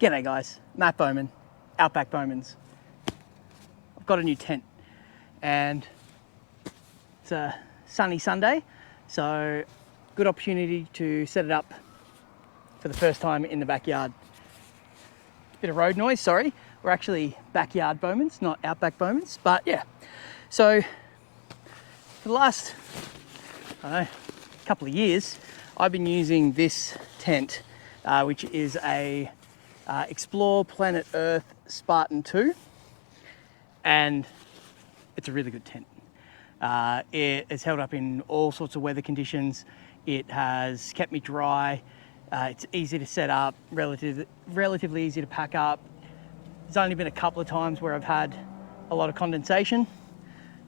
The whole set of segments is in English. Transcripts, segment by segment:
G'day guys, Matt Bowman, Outback Bowmans. I've got a new tent and it's a sunny Sunday, so good opportunity to set it up for the first time in the backyard. Bit of road noise, sorry. We're actually backyard Bowmans, not Outback Bowmans, but yeah. So for the last, I don't know, couple of years, I've been using this tent, which is a Explore Planet Earth Spartan 2, and it's a really good tent. It has held up in all sorts of weather conditions. It has kept me dry. It's easy to set up, relatively easy to pack up. There's only been a couple of times where I've had a lot of condensation.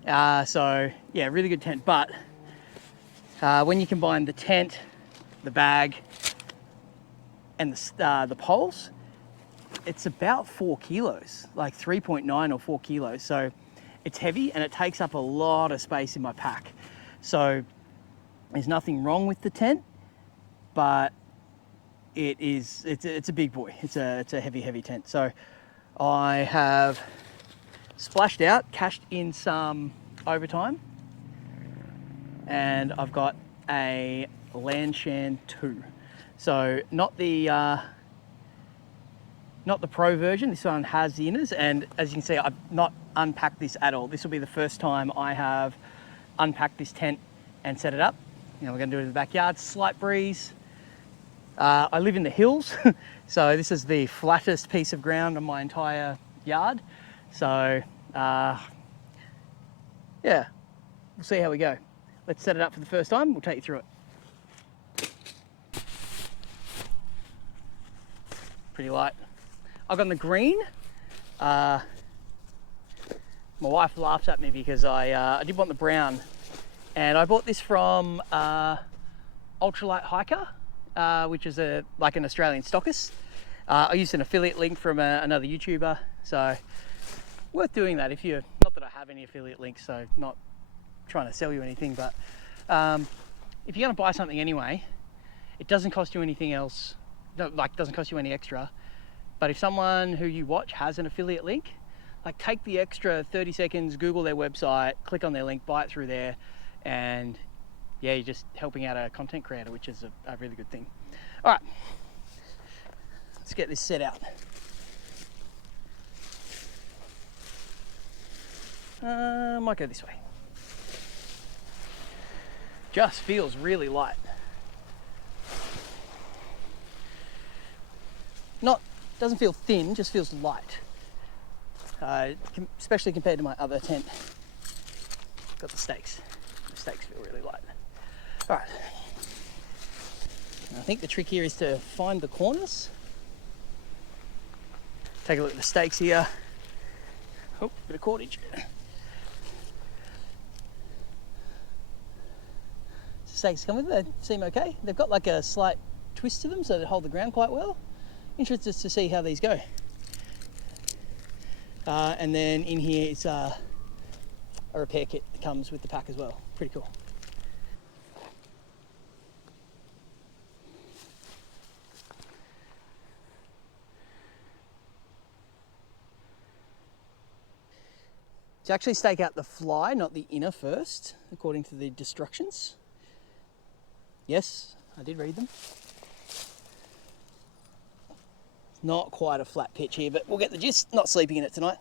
So yeah, really good tent. But when you combine the tent, the bag, and the poles, it's about 4 kilos, like 3.9 or 4 kilos. So it's heavy and it takes up a lot of space in my pack. So there's nothing wrong with the tent, but it's a big boy. It's a heavy tent. So I have splashed out, cashed in some overtime, and I've got a Lanshan 2. So not the pro version. This one has the inners, and as you can see, I've not unpacked this at all. This will be the first time I have unpacked this tent and set it up. You know, we're going to do it in the backyard. Slight breeze. I live in the hills, so this is the flattest piece of ground on my entire yard. So yeah, we'll see how we go. Let's set it up for the first time. We'll take you through it. Pretty light. I've got the green. My wife laughs at me because I did want the brown, and I bought this from Ultralight Hiker, which is like an Australian stockist. I used an affiliate link from another YouTuber, so worth doing that if you're, not that I have any affiliate links, so not trying to sell you anything, but if you're going to buy something anyway, it doesn't cost you anything else, doesn't cost you any extra. But if someone who you watch has an affiliate link, like take the extra 30 seconds, Google their website, click on their link, buy it through there, and yeah, you're just helping out a content creator, which is a really good thing. All right, let's get this set out. Might go this way. Just feels really light. Doesn't feel thin, just feels light. Especially compared to my other tent. Got the stakes. The stakes feel really light. All right. I think the trick here is to find the corners. Take a look at the stakes here. Oh, bit of cordage. The stakes come with it, they seem okay. They've got like a slight twist to them, so they hold the ground quite well. Interested to see how these go. And then in here is a repair kit that comes with the pack as well. Pretty cool. To actually stake out the fly, not the inner first, according to the instructions. Yes, I did read them. Not quite a flat pitch here, but we'll get the gist. Not sleeping in it tonight.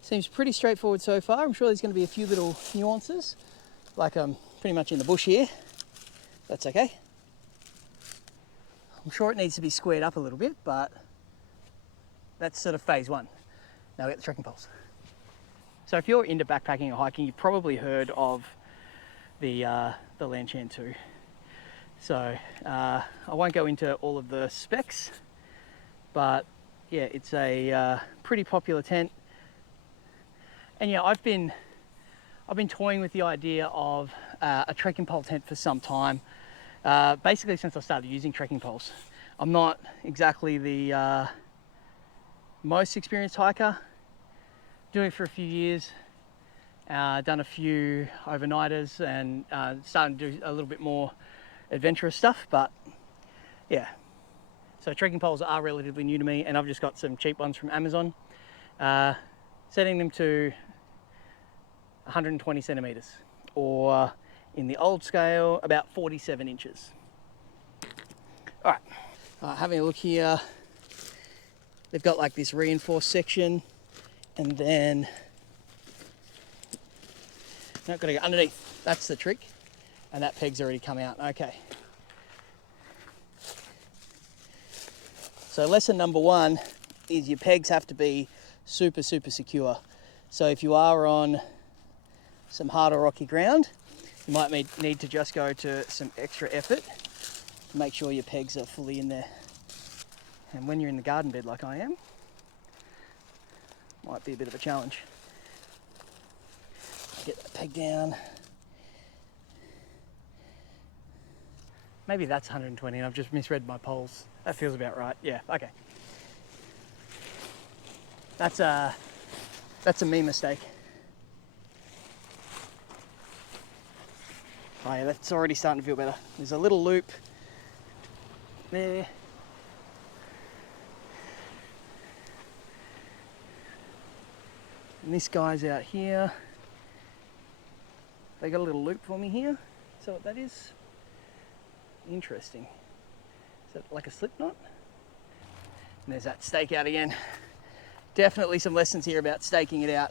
Seems pretty straightforward so far. I'm sure there's going to be a few little nuances, like I'm pretty much in the bush here. That's okay. I'm sure it needs to be squared up a little bit, but that's sort of phase one. Now we get the trekking poles. So if you're into backpacking or hiking, you've probably heard of the Lanshan 2. So I won't go into all of the specs, but yeah, it's a pretty popular tent. And yeah, I've been toying with the idea of a trekking pole tent for some time, basically since I started using trekking poles. I'm not exactly the most experienced hiker, doing it for a few years, done a few overnighters and starting to do a little bit more adventurous stuff, but yeah. So trekking poles are relatively new to me, and I've just got some cheap ones from Amazon, setting them to 120 centimeters, or in the old scale, about 47 inches. All right, having a look here, they've got like this reinforced section, and then not got to go underneath. That's the trick, and that peg's already come out. Okay. So lesson number one is your pegs have to be super secure. So if you are on some harder rocky ground, you might need to just go to some extra effort to make sure your pegs are fully in there. And when you're in the garden bed like I am, might be a bit of a challenge. Get that peg down. Maybe that's 120 and I've just misread my poles. That feels about right. Yeah, okay. That's a me mistake. Oh yeah, that's already starting to feel better. There's a little loop there. And this guy's out here. They got a little loop for me here. So what that is? Interesting. Is that like a slip knot? And there's that stake out again. Definitely some lessons here about staking it out.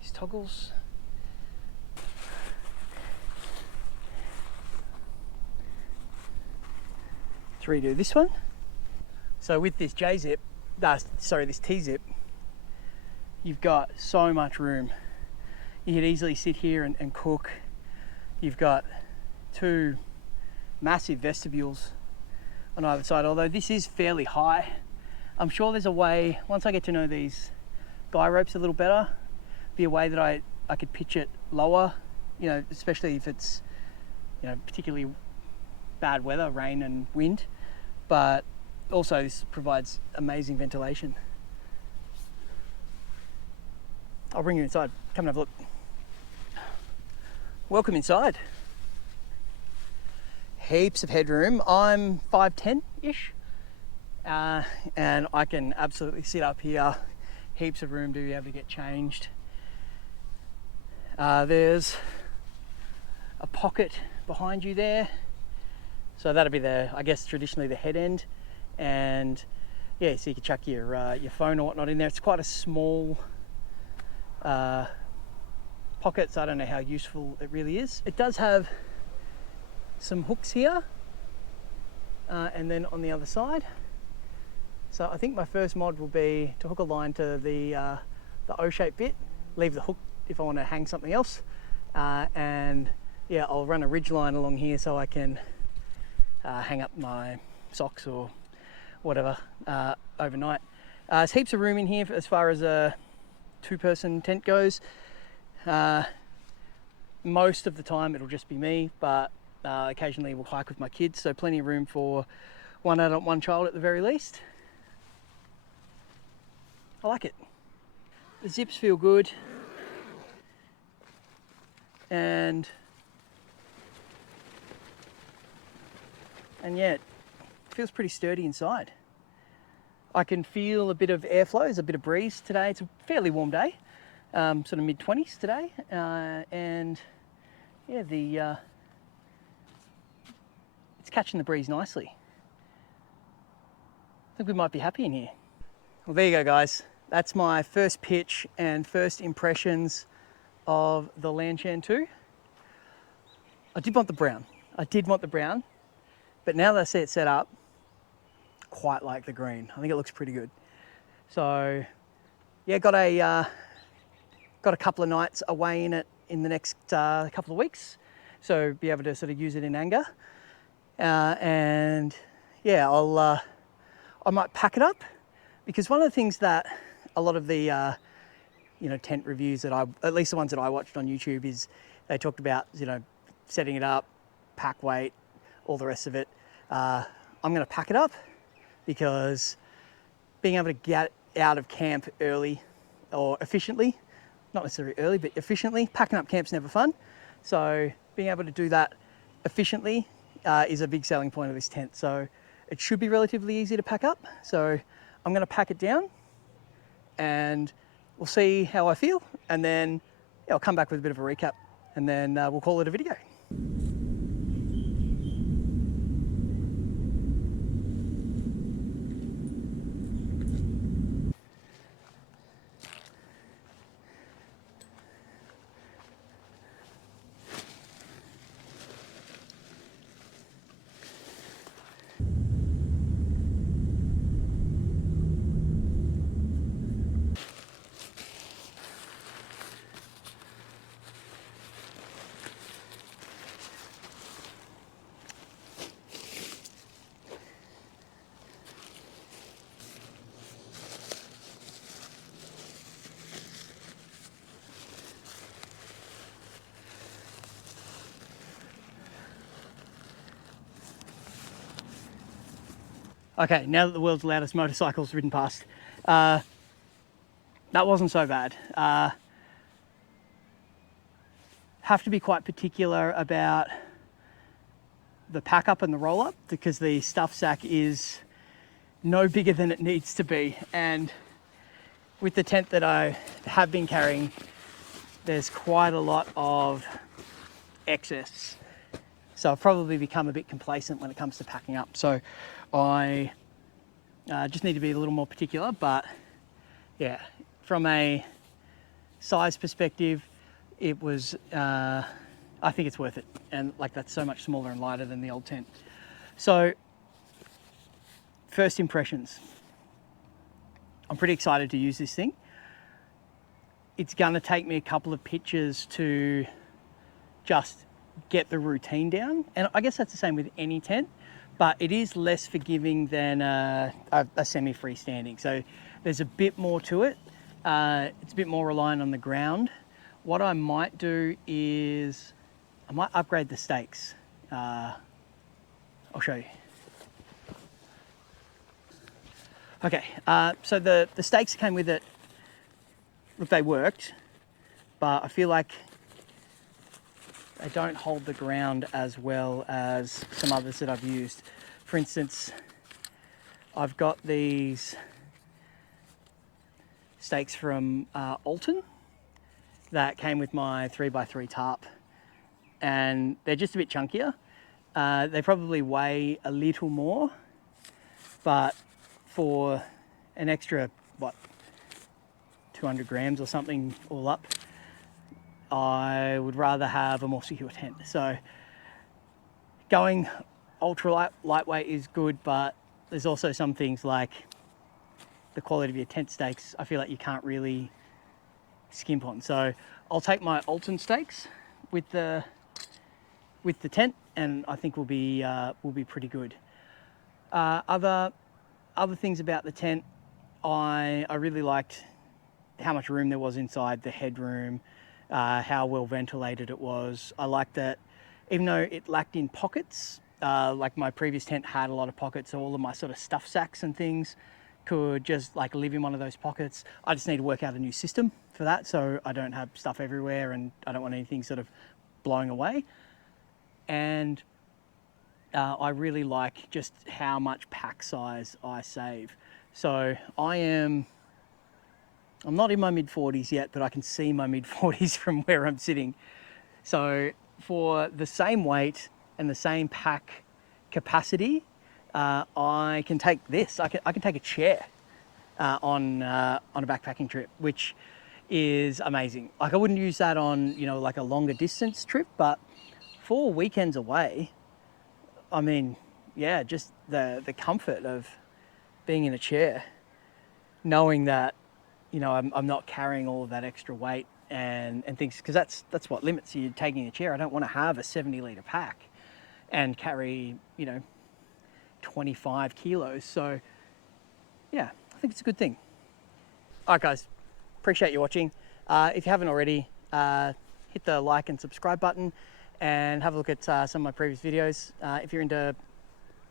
These toggles. To redo this one. So with this J-zip, this T-zip, you've got so much room. You could easily sit here and cook. You've got two massive vestibules on either side, although this is fairly high. I'm sure there's a way, once I get to know these guy ropes a little better, be a way that I could pitch it lower, you know, especially if it's, you know, particularly bad weather, rain and wind. But also this provides amazing ventilation. I'll bring you inside. Come and have a look. Welcome inside. Heaps of headroom. I'm 5'10"-ish, and I can absolutely sit up here. Heaps of room to be able to get changed. There's a pocket behind you there. So that'll be I guess traditionally the head end, and yeah, so you can chuck your phone or whatnot in there. It's quite a small pocket, so I don't know how useful it really is. It does have some hooks here, and then on the other side. So I think my first mod will be to hook a line to the O-shaped bit, leave the hook if I want to hang something else, and yeah, I'll run a ridge line along here so I can hang up my socks or whatever overnight. There's heaps of room in here as far as a two-person tent goes. Most of the time it'll just be me, but occasionally we'll hike with my kids, so plenty of room for one adult, one child at the very least. I like it. The zips feel good, and yeah, it feels pretty sturdy inside. I can feel a bit of airflow, there's a bit of breeze today. It's a fairly warm day, sort of mid-20s today, and yeah, it's catching the breeze nicely. I think we might be happy in here. Well, there you go, guys. That's my first pitch and first impressions of the Lanshan 2. I did want the brown. I did want the brown, but now that I see it set up, quite like the green. I think it looks pretty good. So yeah, got a couple of nights away in it in the next couple of weeks, so be able to sort of use it in anger. And yeah, I might pack it up, because one of the things that a lot of the tent reviews that at least the ones that I watched on YouTube, is they talked about setting it up, pack weight, all the rest of it. I'm going to pack it up, because being able to get out of camp early or efficiently, not necessarily early, but efficiently, packing up camp's never fun. So being able to do that efficiently is a big selling point of this tent. So it should be relatively easy to pack up. So I'm going to pack it down, and we'll see how I feel, and then I'll come back with a bit of a recap, and then we'll call it a video. Okay, now that the world's loudest motorcycle's ridden past, that wasn't so bad. Have to be quite particular about the pack up and the roll up, because the stuff sack is no bigger than it needs to be. And with the tent that I have been carrying, there's quite a lot of excess. So I've probably become a bit complacent when it comes to packing up. So I just need to be a little more particular, but yeah, from a size perspective, it was, I think it's worth it. And like, that's so much smaller and lighter than the old tent. So first impressions, I'm pretty excited to use this thing. It's gonna take me a couple of pictures to just get the routine down. And I guess that's the same with any tent, but it is less forgiving than a semi-freestanding. So there's a bit more to it. It's a bit more reliant on the ground. What I might do is I might upgrade the stakes. I'll show you. Okay, so the stakes that came with it, look, they worked, but I feel like they don't hold the ground as well as some others that I've used. For instance, I've got these stakes from Alton that came with my 3x3 tarp, and they're just a bit chunkier. They probably weigh a little more, but for an extra, 200 grams or something all up, I would rather have a more secure tent. So going ultra lightweight is good, but there's also some things like the quality of your tent stakes I feel like you can't really skimp on. So I'll take my Alton stakes with the tent, and I think we'll be pretty good. Other things about the tent, I really liked how much room there was inside, the headroom, how well ventilated it was. I liked that even though it lacked in pockets, like my previous tent had a lot of pockets, so all of my sort of stuff sacks and things could just like live in one of those pockets. I just need to work out a new system for that, so I don't have stuff everywhere and I don't want anything sort of blowing away. And I really like just how much pack size I save. So I'm not in my mid-40s yet, but I can see my mid-40s from where I'm sitting. So for the same weight and the same pack capacity, I can take this. I can take a chair on a backpacking trip, which is amazing. Like, I wouldn't use that on like a longer distance trip, but 4 weekends away, I mean, yeah, just the comfort of being in a chair, knowing that, you know, I'm not carrying all of that extra weight and things, because that's what limits you taking a chair. I don't want to have a 70-litre pack and carry, you know, 25 kilos. So yeah, I think it's a good thing. All right, guys, appreciate you watching. If you haven't already, hit the like and subscribe button and have a look at some of my previous videos. If you're into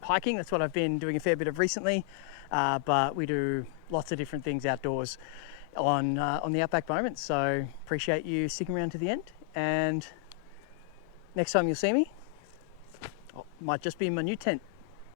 hiking, that's what I've been doing a fair bit of recently, but we do lots of different things outdoors on the Outback Moments. So appreciate you sticking around to the end, and next time you'll see me, oh, might just be in my new tent.